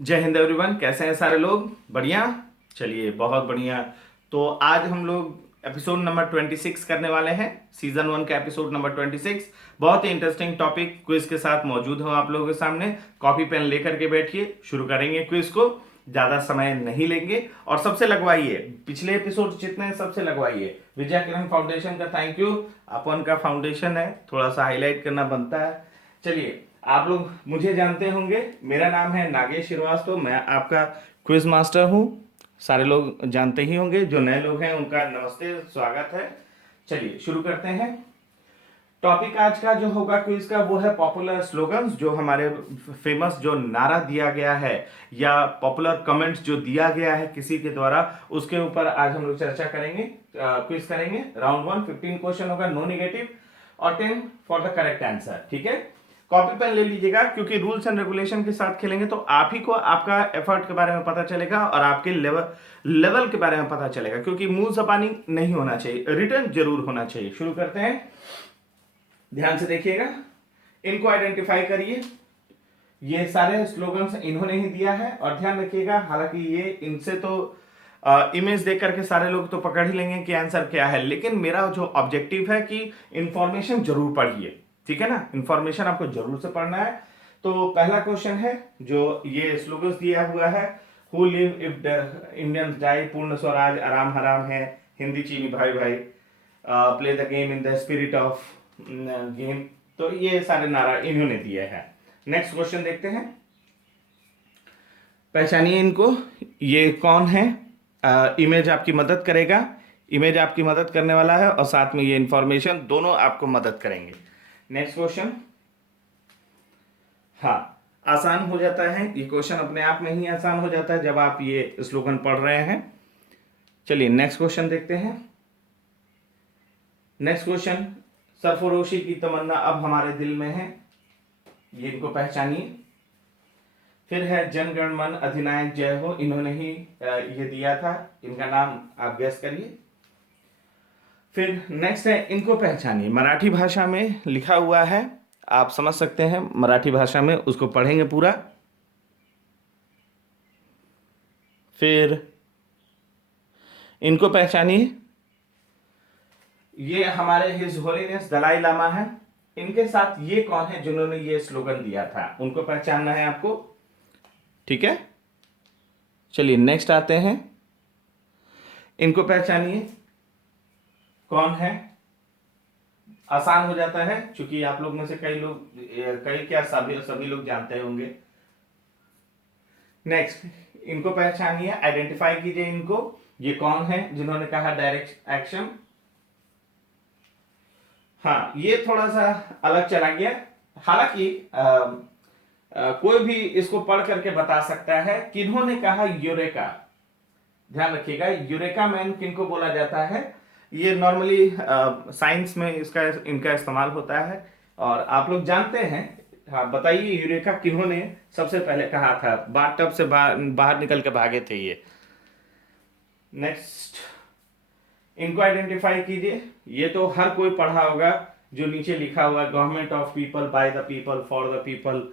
जय हिंद एवरीवन। कैसे हैं सारे लोग? बढ़िया। चलिए, बहुत बढ़िया। तो आज हम लोग एपिसोड नंबर 26 करने वाले हैं। सीजन 1 का एपिसोड नंबर 26। बहुत ही इंटरेस्टिंग टॉपिक क्विज के साथ मौजूद हूं आप लोगों के सामने। कॉपी पेन लेकर के बैठिए, शुरू करेंगे क्विज को। ज़्यादा समय नहीं लेंगे और सबसे लगवाइए, पिछले एपिसोड जितने हैं सबसे लगवाइए। विजय किरण फाउंडेशन का थैंक यू। अपन का फाउंडेशन है, थोड़ा सा हाईलाइट करना बनता है। चलिए, आप लोग मुझे जानते होंगे, मेरा नाम है नागेश श्रीवास्तव, मैं आपका क्विज मास्टर हूँ। सारे लोग जानते ही होंगे, जो नए लोग हैं उनका नमस्ते, स्वागत है। चलिए शुरू करते हैं। टॉपिक आज का जो होगा क्विज का वो है पॉपुलर स्लोगन्स, जो हमारे फेमस जो नारा दिया गया है या पॉपुलर कमेंट्स जो दिया गया है किसी के द्वारा, उसके ऊपर आज हम लोग चर्चा करेंगे, क्विज करेंगे। राउंड 1 15 क्वेश्चन होगा, नो निगेटिव, और 10 फॉर द करेक्ट आंसर। ठीक है, कॉपी पेन ले लीजिएगा, क्योंकि रूल्स एंड रेगुलेशन के साथ खेलेंगे तो आप ही को आपका एफर्ट के बारे में पता चलेगा और आपके लेवल के बारे में पता चलेगा, क्योंकि मुंह जबानी नहीं होना चाहिए, रिटर्न जरूर होना चाहिए। शुरू करते हैं, ध्यान से देखिएगा, इनको आइडेंटिफाई करिए। ये सारे स्लोगन्स इन्होंने ही दिया है, और ध्यान रखिएगा, हालांकि ये इनसे तो इमेज देख करके सारे लोग तो पकड़ ही लेंगे कि आंसर क्या है, लेकिन मेरा जो ऑब्जेक्टिव है कि इंफॉर्मेशन जरूर पढ़िए। ठीक है ना, इंफॉर्मेशन आपको जरूर से पढ़ना है। तो पहला क्वेश्चन है, जो ये स्लोगन्स दिया हुआ है, who live if Indians die, Purna Swaraj आराम हराम है, हिंदी चीनी भाई भाई, play the game in the spirit of game. तो ये सारे नारा इन्होंने दिए हैं। नेक्स्ट क्वेश्चन देखते हैं, पहचानिए इनको, ये कौन है। इमेज आपकी मदद करेगा, इमेज आपकी मदद करने वाला है, और साथ में ये इंफॉर्मेशन दोनों आपको मदद करेंगे। नेक्स्ट क्वेश्चन, हाँ, आसान हो जाता है ये क्वेश्चन, अपने आप में ही आसान हो जाता है जब आप ये स्लोगन पढ़ रहे हैं। चलिए नेक्स्ट क्वेश्चन देखते हैं। नेक्स्ट क्वेश्चन, सरफरोशी की तमन्ना अब हमारे दिल में है, ये इनको पहचानिए। फिर है जनगण मन अधिनायक जय हो, इन्होंने ही ये दिया था, इनका नाम आप गेस करिए। फिर नेक्स्ट है, इनको पहचानिए, मराठी भाषा में लिखा हुआ है, आप समझ सकते हैं मराठी भाषा में, उसको पढ़ेंगे पूरा। फिर इनको पहचानिए, ये हमारे हिज होलीनेस दलाई लामा है। इनके साथ ये कौन है जिन्होंने ये स्लोगन दिया था, उनको पहचानना है आपको। ठीक है, चलिए नेक्स्ट आते हैं, इनको पहचानिए कौन है। आसान हो जाता है, क्योंकि आप लोग में से कई लोग, कई क्या सभी सभी लोग जानते होंगे। नेक्स्ट, इनको पहचानिए, आइडेंटिफाई कीजिए इनको, ये कौन है जिन्होंने कहा डायरेक्ट एक्शन। हाँ, ये थोड़ा सा अलग चला गया, हालांकि कोई भी इसको पढ़ करके बता सकता है किन्होंने कहा यूरेका। ध्यान रखिएगा, यूरेका मैन किनको बोला जाता है, ये नॉर्मली साइंस में इसका इनका इस्तेमाल होता है, और आप लोग जानते हैं। हाँ, बताइए यूरेका किन्होंने सबसे पहले कहा था, बाथटब से बाहर निकल के भागे थे ये। नेक्स्ट, इनको आइडेंटिफाई कीजिए, ये तो हर कोई पढ़ा होगा, जो नीचे लिखा हुआ है, government of people, by the people, for the people.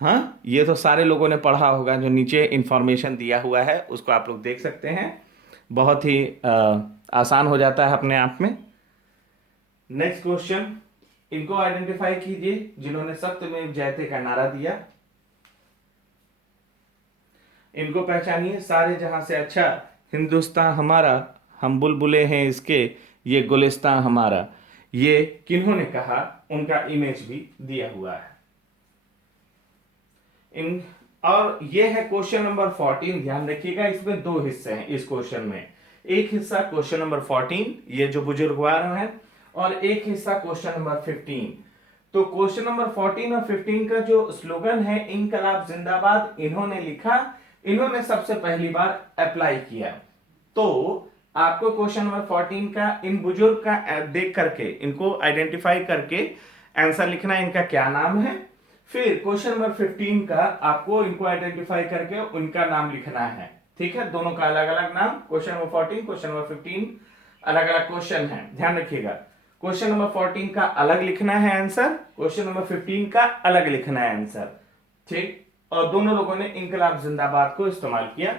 हाँ, ये तो सारे लोगों ने पढ़ा होगा, जो नीचे इंफॉर्मेशन दिया हुआ है उसको आप लोग देख सकते हैं। बहुत ही आसान हो जाता है अपने आप में। नेक्स्ट क्वेश्चन, इनको आइडेंटिफाई कीजिए जिन्होंने सत्यमेव जयते का नारा दिया। इनको पहचानिए, सारे जहां से अच्छा हिंदुस्तान हमारा, हम बुलबुले हैं इसके, ये गुलिस्तान हमारा, ये किन्होंने कहा, उनका इमेज भी दिया हुआ है। इन और ये है क्वेश्चन नंबर 14। ध्यान रखिएगा, इसमें दो हिस्से हैं इस क्वेश्चन में। एक हिस्सा क्वेश्चन नंबर 14, ये जो बुजुर्ग आ रहे हैं, और एक हिस्सा क्वेश्चन नंबर 15। तो क्वेश्चन नंबर 14 और 15 का जो स्लोगन है, इनकलाब जिंदाबाद, इन्होंने लिखा, इन्होंने सबसे पहली बार अप्लाई किया। तो आपको क्वेश्चन नंबर 14 का इन बुजुर्ग का देख करके, इनको आइडेंटिफाई करके आंसर लिखना, इनका क्या नाम है। फिर क्वेश्चन नंबर 15 का आपको इनको आइडेंटिफाई करके उनका नाम लिखना है। ठीक है, दोनों का अलग अलग नाम, क्वेश्चन नंबर 14, क्वेश्चन नंबर 15, अलग अलग क्वेश्चन है, ध्यान रखिएगा। क्वेश्चन नंबर 14 का अलग लिखना है आंसर, क्वेश्चन नंबर 15 का अलग लिखना है आंसर। ठीक, और दोनों लोगों ने इनकलाब जिंदाबाद को इस्तेमाल किया।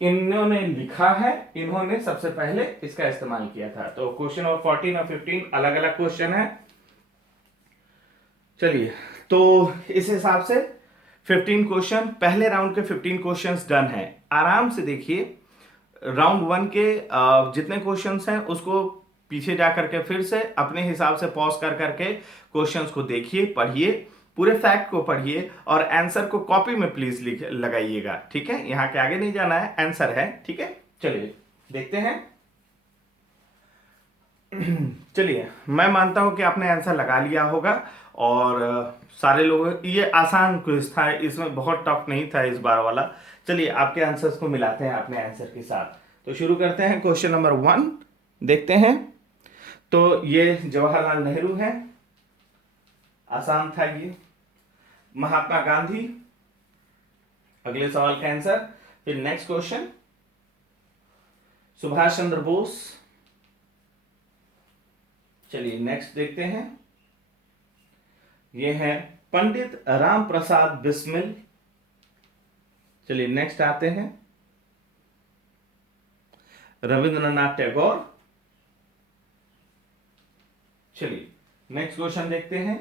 इन्होंने लिखा है, इन्होंने सबसे पहले इसका इस्तेमाल किया था। तो क्वेश्चन नंबर 14 और 15 अलग अलग क्वेश्चन है। चलिए, तो इस हिसाब से 15 क्वेश्चन, पहले राउंड के 15 क्वेश्चंस डन है। आराम से देखिए राउंड 1 के जितने क्वेश्चंस हैं उसको पीछे जा करके फिर से अपने हिसाब से पॉज कर करके क्वेश्चंस को देखिए, पढ़िए, पूरे फैक्ट को पढ़िए और आंसर को कॉपी में प्लीज लिख लगाइएगा। ठीक है, यहां के आगे नहीं जाना है, आंसर है। ठीक है, चलिए देखते हैं। चलिए, मैं मानता हूं कि आपने आंसर लगा लिया होगा और सारे लोग, ये आसान क्विज था, इसमें बहुत टफ नहीं था इस बार वाला। चलिए आपके आंसर्स को मिलाते हैं अपने आंसर के साथ। तो शुरू करते हैं क्वेश्चन नंबर 1, देखते हैं। तो ये जवाहरलाल नेहरू है, आसान था ये। महात्मा गांधी, अगले सवाल का आंसर। फिर नेक्स्ट क्वेश्चन, सुभाष चंद्र बोस। चलिए नेक्स्ट देखते हैं, ये है पंडित राम प्रसाद बिस्मिल। चलिए नेक्स्ट आते हैं, रविंद्रनाथ टैगोर। चलिए नेक्स्ट क्वेश्चन देखते हैं,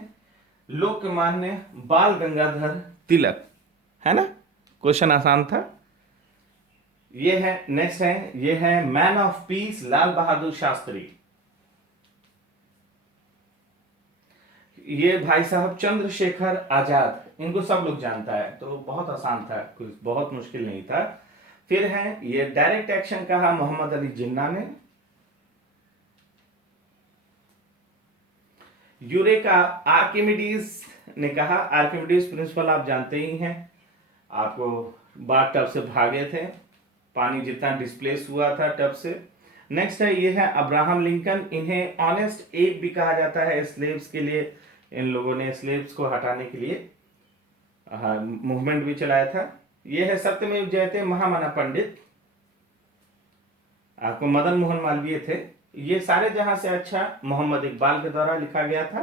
लोकमान्य बाल गंगाधर तिलक, है ना, क्वेश्चन आसान था। ये है नेक्स्ट है, ये है man of peace Lal Bahadur Shastri. ये भाई साहब चंद्रशेखर आजाद, इनको सब लोग जानता है, तो बहुत आसान था, कुछ बहुत मुश्किल नहीं था। फिर है ये डायरेक्ट एक्शन कहा मोहम्मद अली जिन्ना ने। यूरेका आर्किमिडीज ने कहा। आर्किमिडीज प्रिंसिपल आप जानते ही हैं, आपको बाथ टब से भागे थे, पानी जितना डिस्प्लेस हुआ था टब से। नेक्स्ट है, ये है अब्राहम लिंकन। इन्हें ऑनेस्ट एप भी कहा जाता है, स्लेव्स के लिए इन लोगों ने स्लेव्स को हटाने के लिए मूवमेंट भी चलाया था। ये है सत्यमेव जयते महामना पंडित, आपको मदन मोहन मालवीय थे। ये सारे जहां से अच्छा मोहम्मद इकबाल के द्वारा लिखा गया था।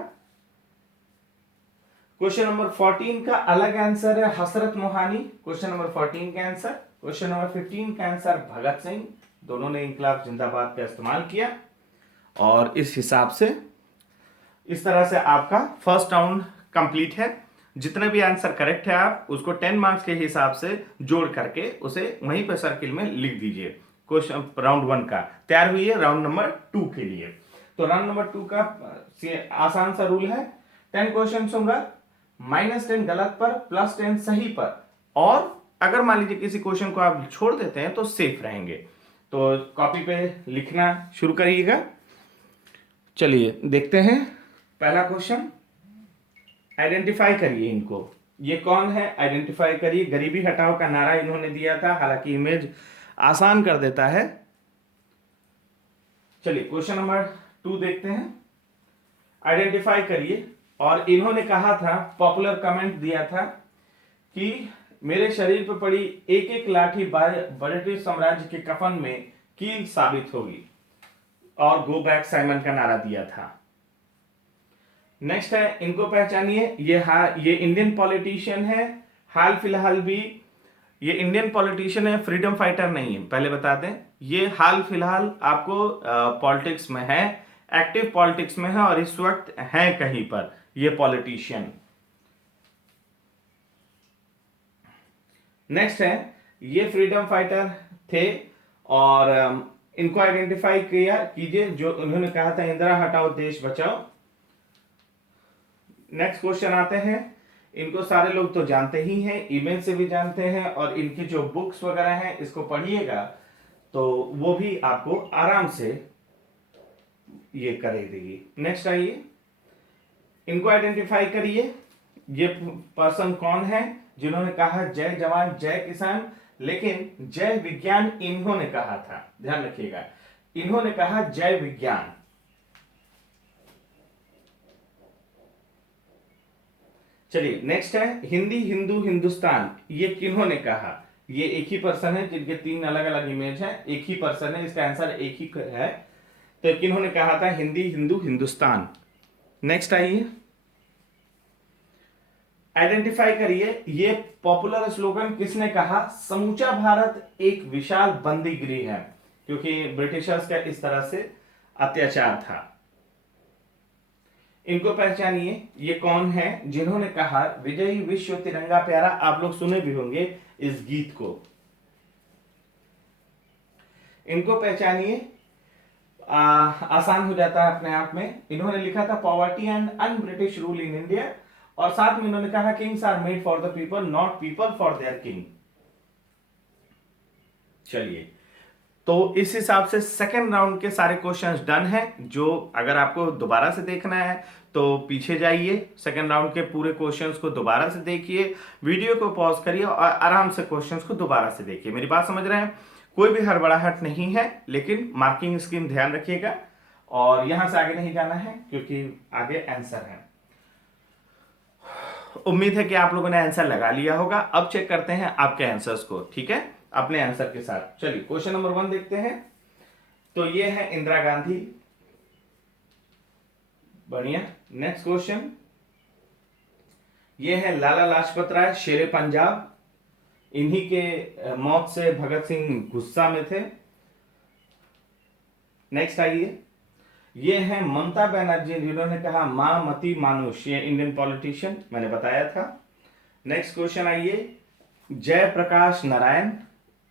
क्वेश्चन नंबर 14 का अलग आंसर है हसरत मोहानी, क्वेश्चन नंबर 14 का आंसर। क्वेश्चन नंबर 15 का आंसर भगत सिंह, दोनों ने इनकलाब जिंदाबाद का इस्तेमाल किया। और इस हिसाब से इस तरह से आपका फर्स्ट राउंड कंप्लीट है। जितने भी आंसर करेक्ट है आप उसको 10 मार्क्स के हिसाब से जोड़ करके उसे वहीं पर सर्किल में लिख दीजिए। क्वेश्चन राउंड 1 का तैयार हुई है राउंड नंबर 2 के लिए। तो राउंड नंबर 2 का आसान सा रूल है, 10 क्वेश्चन होगा, -10 गलत पर +10 सही पर, और अगर मान लीजिए किसी क्वेश्चन को आप छोड़ देते हैं तो सेफ रहेंगे। तो कॉपी पे लिखना शुरू करिएगा। चलिए देखते हैं पहला क्वेश्चन, आइडेंटिफाई करिए इनको, ये कौन है आइडेंटिफाई करिए। गरीबी हटाओ का नारा इन्होंने दिया था, हालांकि इमेज आसान कर देता है। चलिए क्वेश्चन नंबर 2 देखते हैं, आइडेंटिफाई करिए। और इन्होंने कहा था, पॉपुलर कमेंट दिया था कि मेरे शरीर पर पड़ी एक एक लाठी ब्रिटिश साम्राज्य के कफन में कील साबित होगी, और गो बैक साइमन का नारा दिया था। नेक्स्ट है, इनको पहचानिए। ये इंडियन पॉलिटिशियन है, हाल फिलहाल भी ये इंडियन पॉलिटिशियन है, फ्रीडम फाइटर नहीं है, पहले बता दें। ये हाल फिलहाल आपको पॉलिटिक्स में है, एक्टिव पॉलिटिक्स में है और इस वक्त है कहीं पर ये पॉलिटिशियन। नेक्स्ट है, ये फ्रीडम फाइटर थे और इनको आइडेंटिफाई किया कीजिए, जो उन्होंने कहा था इंदिरा हटाओ देश बचाओ। नेक्स्ट क्वेश्चन आते हैं, इनको सारे लोग तो जानते ही हैं, ईमेल से भी जानते हैं, और इनकी जो बुक्स वगैरह हैं इसको पढ़िएगा तो वो भी आपको आराम से ये कर देगी। नेक्स्ट आइए, इनको आइडेंटिफाई करिए, ये पर्सन कौन है जिन्होंने कहा जय जवान जय किसान, लेकिन जय विज्ञान इन्होंने कहा था, ध्यान रखिएगा, इन्होंने कहा जय विज्ञान। चलिए नेक्स्ट है, हिंदी हिंदू हिंदुस्तान, ये किन्होंने कहा। ये एक ही पर्सन है, जिनके 3 अलग अलग इमेज है, एक ही पर्सन है, इसका आंसर एक ही है। तो किन्होंने कहा था हिंदी हिंदू हिंदुस्तान। नेक्स्ट आइए, आइडेंटिफाई करिए ये पॉपुलर स्लोगन किसने कहा। समूचा भारत एक विशाल बंदी गृह है, क्योंकि ब्रिटिशर्स का इस तरह से अत्याचार था। इनको पहचानिए, ये कौन है जिन्होंने कहा विजयी विश्व तिरंगा प्यारा। आप लोग सुने भी होंगे इस गीत को। इनको पहचानिए, आसान हो जाता है अपने आप में। इन्होंने लिखा था poverty and un British rule in India, और साथ में इन्होंने कहा kings are made for the people not people for their king. चलिए, तो इस हिसाब से सेकेंड राउंड के सारे क्वेश्चंस डन हैं। जो अगर आपको दोबारा से देखना है तो पीछे जाइए, सेकेंड राउंड के पूरे क्वेश्चंस को दोबारा से देखिए, वीडियो को पॉज करिए और आराम से क्वेश्चंस को दोबारा से देखिए। मेरी बात समझ रहे हैं? कोई भी हड़बड़ाहट नहीं है, लेकिन मार्किंग स्कीम ध्यान रखिएगा और यहां से आगे नहीं जाना है क्योंकि आगे आंसर है। उम्मीद है कि आप लोगों ने आंसर लगा लिया होगा। अब चेक करते हैं आपके आंसर्स को, ठीक है, अपने आंसर के साथ। चलिए क्वेश्चन नंबर 1 देखते हैं। तो ये है इंदिरा गांधी, बढ़िया। नेक्स्ट क्वेश्चन, ये है लाला लाजपत राय, शेरे पंजाब। इन्हीं के मौत से भगत सिंह गुस्सा में थे। नेक्स्ट आइए, ये है ममता बनर्जी, जिन्होंने कहा मां मती मानुष, ये इंडियन पॉलिटिशियन, मैंने बताया था। नेक्स्ट क्वेश्चन आइए, जयप्रकाश नारायण,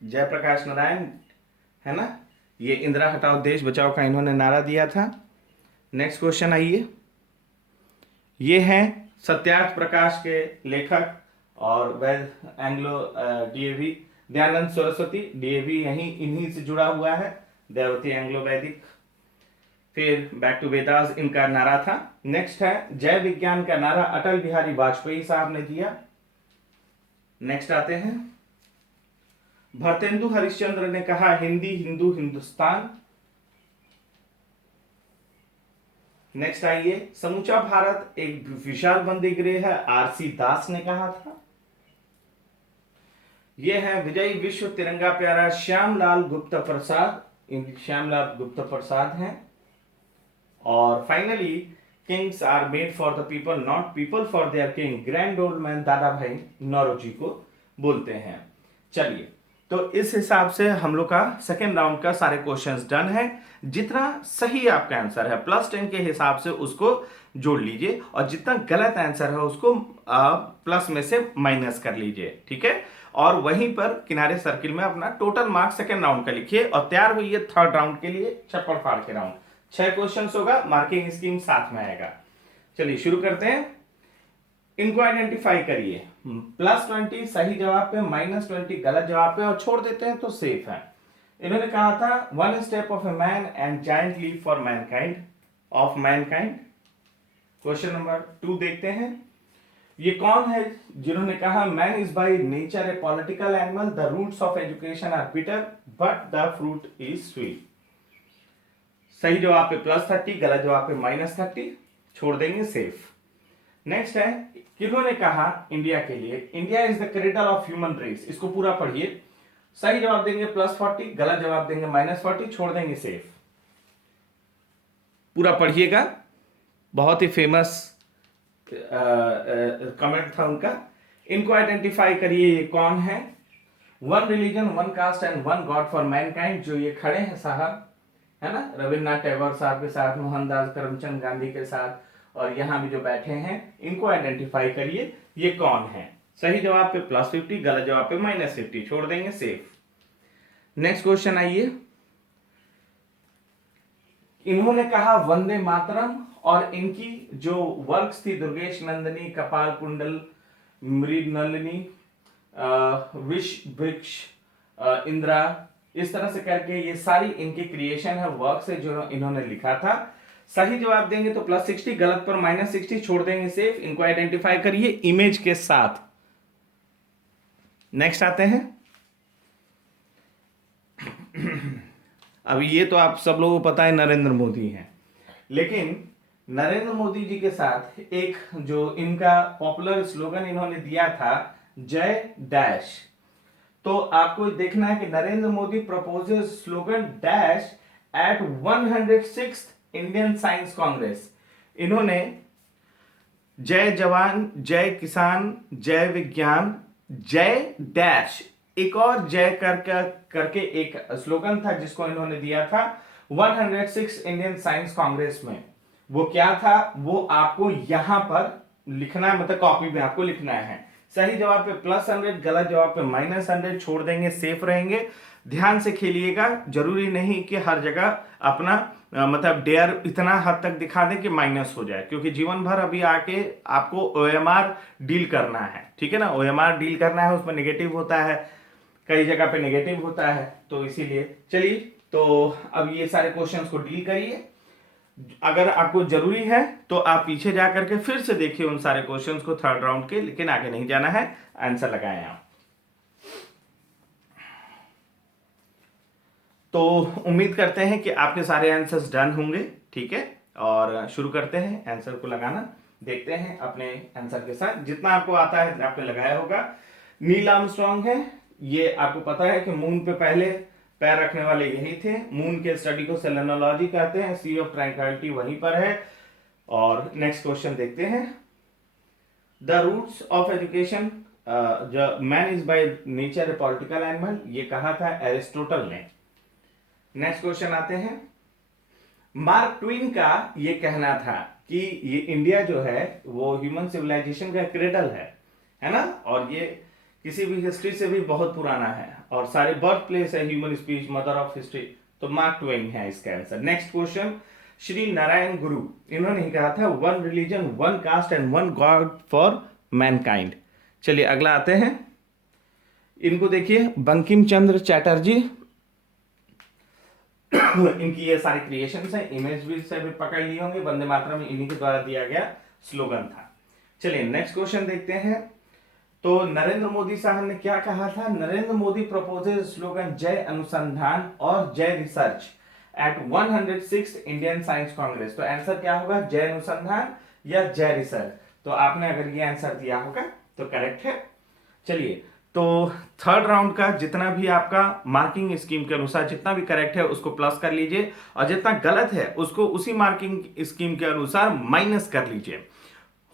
जयप्रकाश नारायण है ना, ये इंदिरा हटाओ देश बचाओ का इन्होंने नारा दिया था। नेक्स्ट क्वेश्चन आइए, ये हैं सत्यार्थ प्रकाश के लेखक और वैद Anglo DAV Dayanand Saraswati, DAV यहीं इन्हीं से जुड़ा हुआ है, देवती एंग्लो वैदिक। फिर बैक टू वेदास इनका नारा था। नेक्स्ट है जय विज्ञान का नारा अटल बिहारी वाजपेयी साहब ने दिया। नेक्स्ट आते हैं, भरतेंदु हरिश्चंद्र ने कहा हिंदी हिंदू हिंदुस्तान। नेक्स्ट आइए, समूचा भारत एक विशाल बंदी गृह है, आरसी दास ने कहा था। यह है विजयी विश्व तिरंगा प्यारा, श्यामलाल गुप्ता प्रसाद, श्यामलाल गुप्ता प्रसाद हैं। और finally, kings are made for the people not people for their king, grand old man Dadabhai Naoroji को बोलते हैं। चलिए, तो इस हिसाब से हम लोग का सेकेंड राउंड का सारे क्वेश्चंस डन है। जितना सही आपका आंसर है +10 के हिसाब से उसको जोड़ लीजिए, और जितना गलत आंसर है उसको प्लस में से माइनस कर लीजिए, ठीक है। और वहीं पर किनारे सर्किल में अपना टोटल मार्क्स सेकेंड राउंड का लिखिए और तैयार हुई है थर्ड राउंड के लिए, चप्पड़ फाड़ के राउंड। 6 क्वेश्चन होगा, मार्किंग स्कीम साथ में आएगा। चलिए शुरू करते हैं। इनको आइडेंटिफाई करिए, +20 सही जवाब पे, -20 गलत जवाब पे, और छोड़ देते हैं तो सेफ है। इन्होंने कहा था 1 step of a man and giant leap for mankind of mankind. Question number 2 देखते हैं। ये कौन है जिन्होंने कहा man is by nature a political animal, the roots of education are bitter but the fruit is sweet. सही जवाब पे +30, गलत जवाब पे -30, छोड़ देंगे सेफ। नेक्स्ट है, किन्होंने कहा इंडिया के लिए India is the cradle of human race. इसको पूरा पढ़िए, सही जवाब देंगे +40, गलत जवाब देंगे -40, छोड़ देंगे सेफ। पूरा पढ़िएगा, बहुत ही फेमस कमेंट था उनका। इनको आइडेंटिफाई करिए, ये कौन है। 1 religion 1 caste and 1 god for mankind, जो ये खड़े हैं साहब, है ना, रविन्द्रनाथ टैगोर साहब के साथ, मोहनदास करमचंद गांधी के साथ, और यहां भी जो बैठे हैं, इनको आइडेंटिफाई करिए, ये कौन है। सही जवाब पे +50, गलत जवाब पे -50, छोड़ देंगे सेफ। नेक्स्ट क्वेश्चन आइए। इन्होंने कहा वंदे मातरम, और इनकी जो वर्क्स थी दुर्गेश नंदिनी, कपाल कुंडल, मृदनलिनी, विश वृक्ष, इंदिरा, इस तरह से करके ये सारी इनकी क्रिएशन है, वर्क्स है जो इन्होंने लिखा था। सही जवाब देंगे तो +60, गलत पर -60, छोड़ देंगे सेफ। इनको आइडेंटिफाई करिए इमेज के साथ। नेक्स्ट आते हैं। अभी ये तो आप सब लोगों को पता है नरेंद्र मोदी हैं, लेकिन नरेंद्र मोदी जी के साथ एक जो इनका पॉपुलर स्लोगन इन्होंने दिया था, जय डैश। तो आपको देखना है कि Narendra Modi proposes slogan dash at 106th Indian science congress. इन्होंने जय जवान, जय किसान, जय विज्ञान, जय डैश, एक और जय करके एक स्लोगन था जिसको इन्होंने दिया था 106 इंडियन साइंस कांग्रेस में। वो क्या था वो आपको यहां पर लिखना है, मतलब कॉपी में आपको लिखना है। सही जवाब पे +100, गलत जवाब पे -100 छोड़ देंगे, सेफ रहेंगे। ध्यान से खेलिएगा, जरूरी नहीं कि हर जगह अपना मतलब डेयर इतना हद तक दिखा दें कि माइनस हो जाए, क्योंकि जीवन भर अभी आके आपको ओएमआर डील करना है, ठीक है ना। ओएमआर डील करना है, उसमें नेगेटिव होता है, कई जगह पे नेगेटिव होता है, तो इसीलिए चलिए। तो अब ये सारे क्वेश्चंस को डील करिए। अगर आपको जरूरी है तो आप पीछे जा करके फिर से देखिए उन सारे क्वेश्चंस को थर्ड राउंड के, लेकिन आगे नहीं जाना है, आंसर लगाएं आप। तो उम्मीद करते हैं कि आपके सारे आंसर्स डन होंगे, ठीक है। और शुरू करते हैं आंसर को लगाना। देखते हैं अपने आंसर के साथ, जितना आपको आता है आपने लगाया होगा। नील आर्मस्ट्रांग है, ये आपको पता है कि मून पे पहले पैर रखने वाले यही थे। मून के स्टडी को सेलेनोलॉजी कहते हैं, सी ऑफ ट्रैंक्विलिटी वहीं पर है। और नेक्स्ट क्वेश्चन देखते हैं। The roots of education, man is by nature a political animal, ये कहा था एरिस्टोटल ने। नेक्स्ट क्वेश्चन आते हैं। मार्क ट्वेन का ये कहना था कि ये इंडिया जो है वो ह्यूमन सिविलाइजेशन का क्रेडल है ना, और ये किसी भी हिस्ट्री से भी बहुत पुराना है, और सारे बर्थ प्लेस है human speech, mother of history, तो मार्क ट्वेन है इसका answer. Next question. Shri Narayana Guru, इन्होंने ही कहा था 1 religion 1 caste and 1 god for mankind. चलिए अगला आते हैं। इनको देखिए, बंकिम चंद्र चैटर्जी, इनकी ये सारी क्रिएशंस हैं, इमेज भी से भी पकड़ लिए होंगे, वंदे मातरम इन्हीं के द्वारा दिया गया स्लोगन था। चलिए नेक्स्ट क्वेश्चन देखते हैं। तो नरेंद्र मोदी साहब ने क्या कहा था? नरेंद्र मोदी प्रपोजेज स्लोगन जय अनुसंधान और जय research eight 106 Indian science Congress. तो आंसर क्या होगा, जय अनुसंधान या जय रिसर्च? तो आपने अगर ये आंसर दिया होगा तो करेक्ट है। चलिए, तो थर्ड राउंड का जितना भी आपका मार्किंग स्कीम के अनुसार जितना भी करेक्ट है उसको प्लस कर लीजिए, और जितना गलत है उसको उसी मार्किंग स्कीम के अनुसार माइनस कर लीजिए।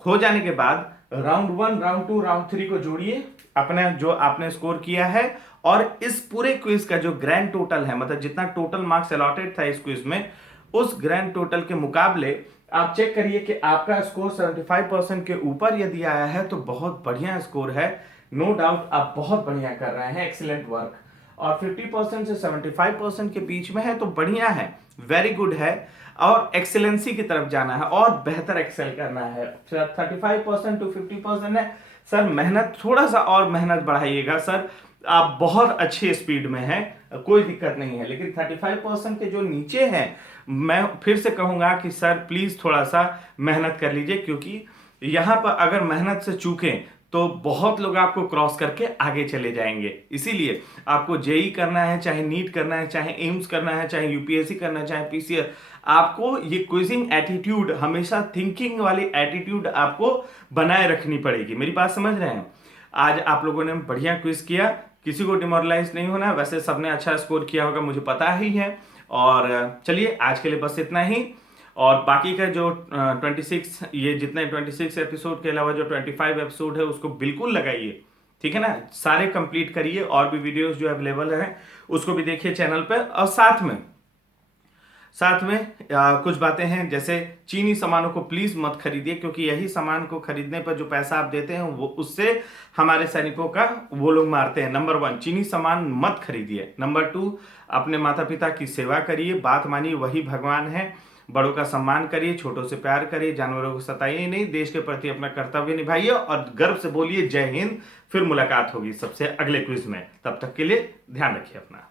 हो जाने के बाद राउंड 1, राउंड 2, राउंड 3 को जोड़िए, अपने जो आपने स्कोर किया है, और इस पूरे क्विज का जो ग्रैंड टोटल है, मतलब जितना टोटल मार्क्स अलॉटेड था इस क्विज में, उस ग्रैंड टोटल के मुकाबले आप चेक करिए कि आपका स्कोर 75% के ऊपर यदि आया है तो बहुत बढ़िया स्कोर है। नो डाउट आप बहुत बढ़िया कर रहे हैं, एक्सीलेंट वर्क। और 50% से 75% के बीच में है तो बढ़िया है, वेरी गुड है, और एक्सेलेंसी की तरफ जाना है और बेहतर एक्सेल करना है। 35% टू 50% है सर, मेहनत थोड़ा सा और मेहनत बढ़ाइएगा सर, आप बहुत अच्छी स्पीड में हैं, कोई दिक्कत नहीं है। लेकिन 35% के जो नीचे हैं, मैं फिर से कहूंगा कि सर प्लीज थोड़ा सा मेहनत कर लीजिए, क्योंकि यहां पर अगर मेहनत से चूकें तो बहुत लोग आपको क्रॉस करके आगे चले जाएंगे। इसीलिए आपको जेई करना है, चाहे नीट करना है, चाहे एम्स करना है, चाहे यूपीएससी करना है, चाहे पीसीआर, आपको ये क्विजिंग एटीट्यूड, हमेशा थिंकिंग वाली एटीट्यूड आपको बनाए रखनी पड़ेगी। मेरी बात समझ रहे हैं? आज आप लोगों ने बढ़िया क्विज किया, किसी को डिमोरलाइज नहीं होना, वैसे सबने अच्छा स्कोर किया होगा मुझे पता ही है। और चलिए आज के लिए बस इतना ही, और बाकी का जो 26 ये जितने 26 एपिसोड के अलावा जो 25 एपिसोड है उसको बिल्कुल लगाइए, ठीक है ना, सारे कंप्लीट करिए। और भी वीडियोस जो अवेलेबल हैं उसको भी देखिए चैनल पर। और साथ में कुछ बातें हैं, जैसे चीनी सामानों को प्लीज मत खरीदिए, क्योंकि यही सामान को खरीदने पर जो पैसा आप देते हैं वो उससे हमारे सैनिकों का वो लोग मारते हैं। नंबर 1, चीनी सामान मत खरीदिए। नंबर 2, अपने माता पिता की सेवा करिए, बात मानिए, वही भगवान है। बड़ों का सम्मान करिए, छोटों से प्यार करिए, जानवरों को सताइए नहीं, देश के प्रति अपना कर्तव्य निभाइए, और गर्व से बोलिए जय हिंद। फिर मुलाकात होगी सबसे अगले क्विज में, तब तक के लिए ध्यान रखिए अपना।